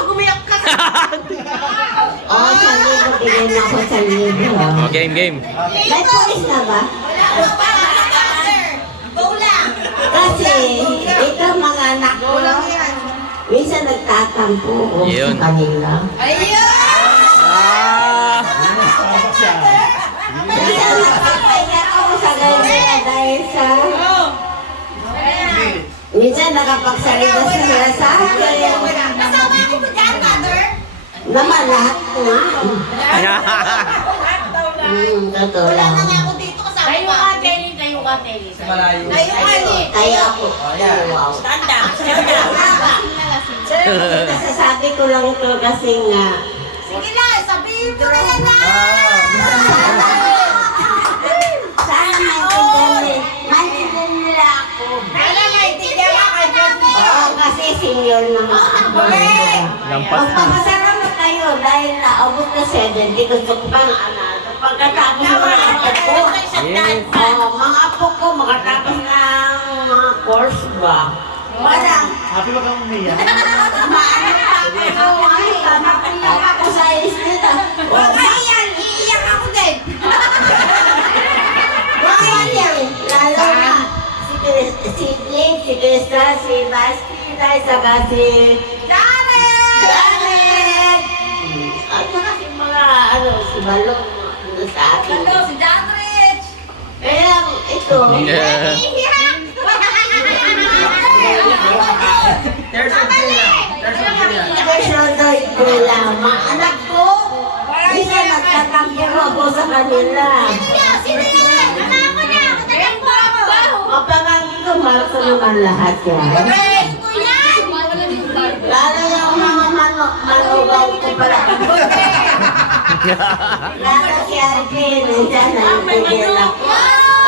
pag umiyak ka. Oh, 1,000 bigyan na ako 1,000. Oh, game, game. May pulis na ba? Go lang. Kasi ito mga anak ko, minsan nagtatampo ko Yun. sa kanila. Ayun! Ah! Minsan nakapaya ako sa ganyan dahil sa... Minsan nakapagsalita sila sa akin. Kasama ako mo dyan, mother? Naman lahat ko nga. Totoo lang. Wala na nga ako dito kasama. Tayo ka, Telly. Tayo ka, Telly. Tayo ka ni. Kaya ako. Wow. Stand up. Stand up. Nasasabi ko lang ito kasi nga. Sige na, sabihin mo na yan na. Sana maintindihan nila ako. Wala na, itigyan ka kay Diyos. Oo, kasi senior naman ako. Lampas na. Magpapasalamat kayo dahil naabot na 70. Gusto ko pang pagkatapos ng mga apo ko. Yes. Mga apo ko, makatapos ng mga course ba? Parang, Happy ba kang umiyak? maano pa ako, napiyak ako sa islit. Huwag ka iyan, iiyak ako din. Huwag yan, lalo na si Blake, si Krista, si Basti, dahil saka si Jared! Janet! At saka si mga, si Balong, sa akin. Hello, si John Rich. Kaya ito, Yeah. Iiyak! There's a day. Personal ko lang. Mga anak ko, isa nagtatampo ako sa kanila. Sino yan? Anak ko na! Tatakbo ako! Mapamangkin ko, mahal ko naman lahat yan. Friend ko yan! Lalo yung mga manugaw ko pala. Lalo si Arvin, nandiyan na yung tigil ako.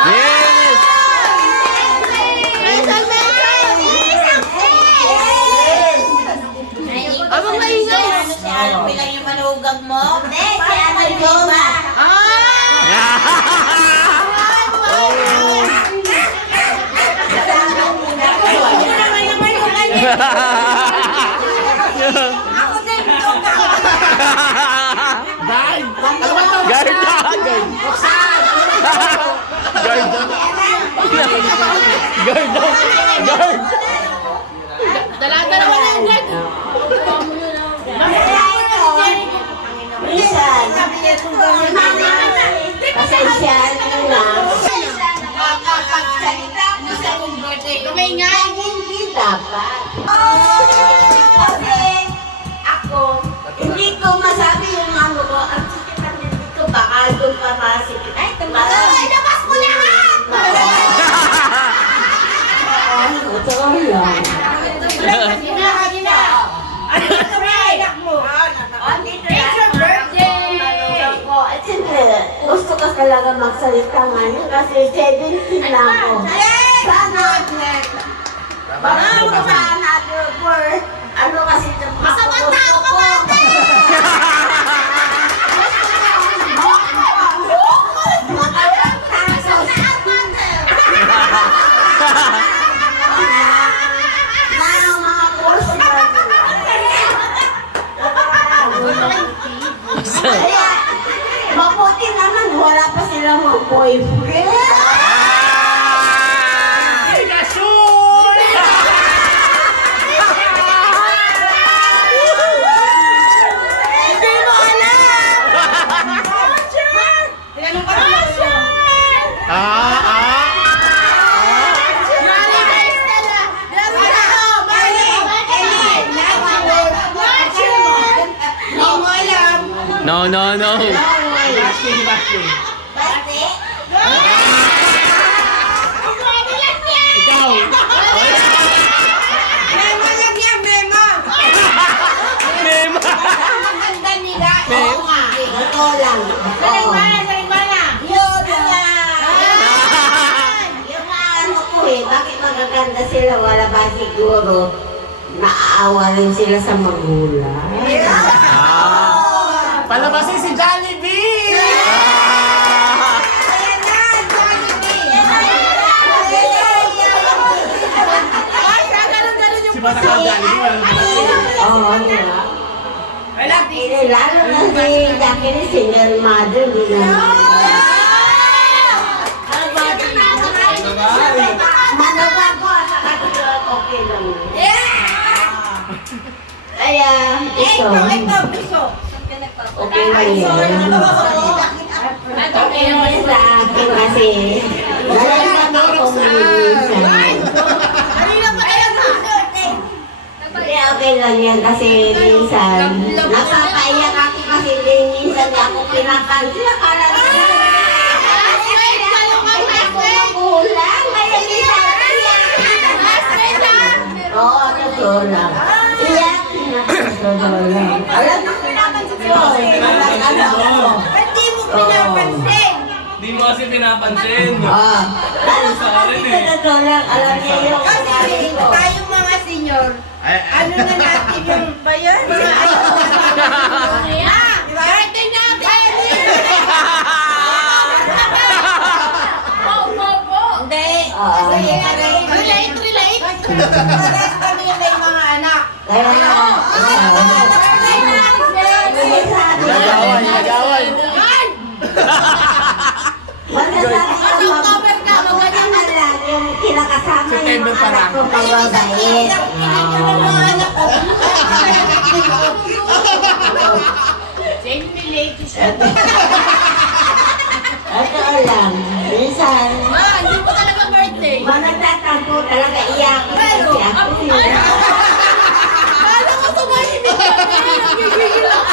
Yes! Abang maingay! Si Alpi lang yung manugag mo? Hindi, si Alpi ba? Ako din, tuga! Bye! Guard na! Guard! Guard! Guard! Guard! Dalaga naman na yung guard. Minsan, pasensyahan nyo na. Nakakapagsalita ko sa kong birthday. Kumingay. Hindi dapat. Kasi ako, hindi ko masabi yung ano ko. Ang sakit ang hindi ko, baka doon pa masikip. Ay, Ay, labas mo lahat! ito lang. Andito na, anak mo! Andito It's your birthday! ako. At siyempre, gusto ko talaga magsalita ngayon kasi 17 na ako. Sana, sana, for, ano kasi, Masamang tao ka, mate! Kaya, mabuti naman, wala pa silang mga boyfriend. Hindi mo alam! Tinanong ka naman siya! No, no, no. Ikaw! Mema! Oo nga, ito lang. Oo. Yun lang. Yung mga ano ko bakit magaganda sila? Wala ba siguro naaawa rin sila sa magulang? Palabasin si Jollibee! Si Bata ka Jollibee, walang Oo, di ba? Lalo na si Jackie, single mother, di na. Manawa ko, sa katulad, okay lang. Kaya, ito. Okay lang yun. Okay naman sa akin kasi, nalaman ako minsan. Kaya okay lang yan kasi minsan, napapaiyak ako kasi minsan ako pinapansin. Akala ko kulang, kaya minsan iyak. Oo, totoo lang. Iyak na totoo lang. Alam mo, pinapansin ko. Hindi mo pinapansin. Di mo kasi pinapansin. Lalo sa kasi totoo lang. Alam niya yung Kasi ko. tayong mga senior, ano na natin yung ba yun? Birthday natin! Hindi. Kasi relate. Pares kami may mga anak. Kaya, Nagaway, nagaway. masasabi ko, mabuti na lang yung kinakasama yung September pa anak lang. ko mababait. Ito lang, minsan, Hindi mo talaga birthday. managtatampo talaga iyak kasi ako. Kala ko tumahimik ka. Nagigigil ako.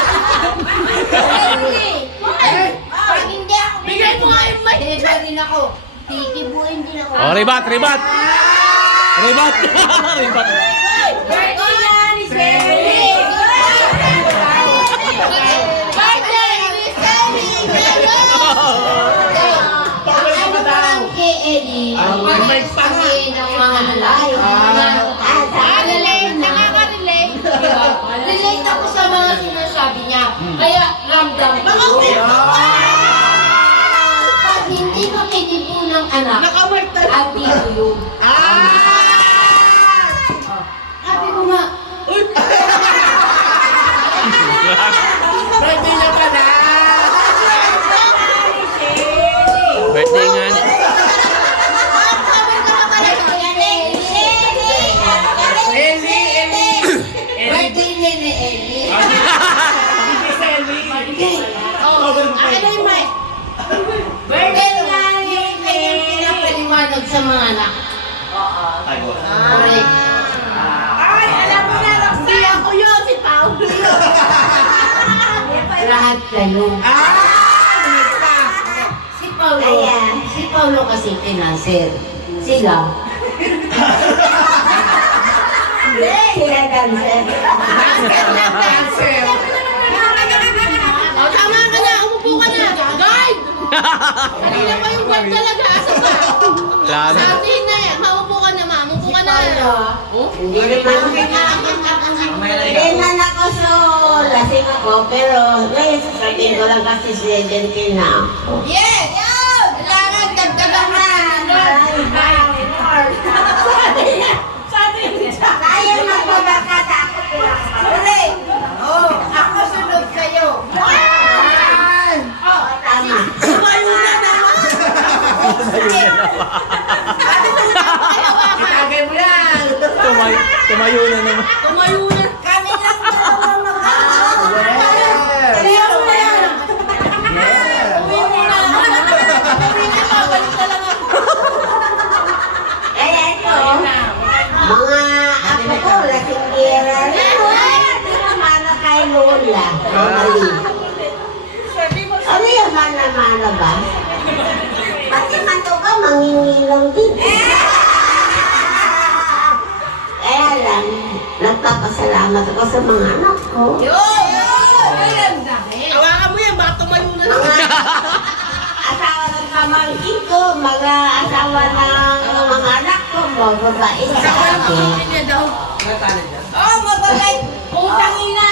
Pag hindi ako Bigay mo nga yung mic. Deliver din ako. Titibuin din ako. Oh, ribat, ribat. Ribat. Ribat. Birthday na ni Selly! Birthday ni Selly! Ano ba ang kay Ellie? May Pag-i ng mga halay. Relate. Nakaka-relate. Relate ako sa mga sinasabi niya. Kaya ramdam ko. Pag hindi ka kinipo ng anak, Nakamartal. at dito yun. Sabi ko nga, birthday na pala. Birthday nga. birthday niya ni Ellie. Hindi Selly. Akin na yung mic. Birthday nga niya kanyang pinapaliwanag sa mga anak. Correct. Ay, alam mo na lang. Hindi ako yun. Si Paolo yun. Lahat kayo. Si Paulo. Ayan. Si Paulo kasi financer. Sila. Sila dancer. O, tama ka na. Umupo ka na. Guard! Kanina pa yung guard talaga. Asa pa? Wala na. Sa atin na yan. Maupo ka na, ma. Umupo ka na. Hindi naman ako so lasing ako, pero ngayon sasabihin ko lang kasi 17 na ako. Yes! Kailangan dagdagan na. Kaya magpabakata ako Correct. Oh, ako sunod kayo. tama. Itagay mo yan. Tumayo na naman. Tumayo na. Kami lang dalawa Yes. Kaya mo na yan. Yes. Kaya ito, mga apo ko, lasinggera rin. Mana kay Lola. Mali. Ano yung mana-mana ba? Pati matuka, mangingilong din. Kaya lang, nagpapasalamat ako sa mga anak ko. Hawakan mo yan. Baka tumayo na naman. Mga asawa ng pamangkin ko, mga asawa ng mga anak ko, mga babae sa akin. Hindi daw. Oh, mababay. Utang ina.